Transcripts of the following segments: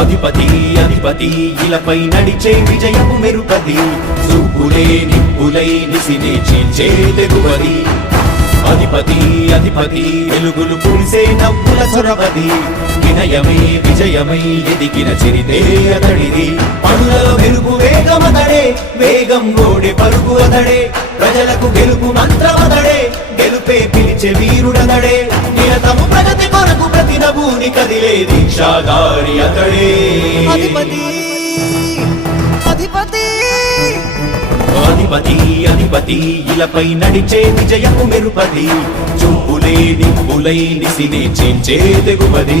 అధిపతి అధిపతి ఇలపై నడిచే విజయపు మెరుపది. సూపులే నిప్పులై నిసినే చీల్చే తెగువది. అధిపతి అధిపతి వెలుగులు పులిసే నవ్వుల చొరవది. వినయమై విజయమై ఎదిగిన చిరితే అతడిది. పనులలో వెలుగు వేగమతడే వేగం ఓడే పరుగు అతడే. ప్రజలకు గెలుపు మంత్రమతడే గెలుపే పిలిచే వీరుడతడే. నభూని కదిలే దీక్షాగారి అతడే. అధిపతి అధిపతి. అధిపతి అధిపతి ఇలపై నడిచే విజయము మెరుపది. చూపులే నిప్పులై నిసినే చేంచే తెగువది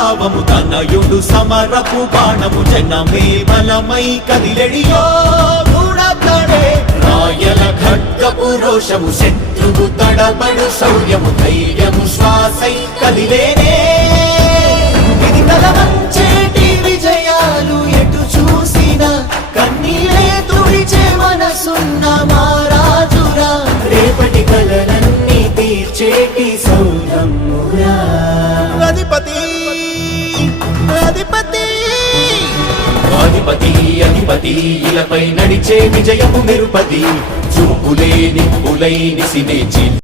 శంఖారావము తనయుడు సమరపు బాణము జనమే బలమై కదిలెడియో గూఢతడే రాయల ఖడ్గపు రోషము శత్రువు తడబడు శౌర్యము ధైర్యము శ్వాసై కదిలేనే. ఇది కలవంచేటి విజయాలు ఎటు చూసిన కన్నీలే తుడిచే మనసున్న మారాజురా రేపటి కలలన్నీ తీర్చేటి సౌరమ్మురా. అధిపతి ఇలపై నడిచే విజయము మెరుపది. చూపులే నిప్పులై నిసినే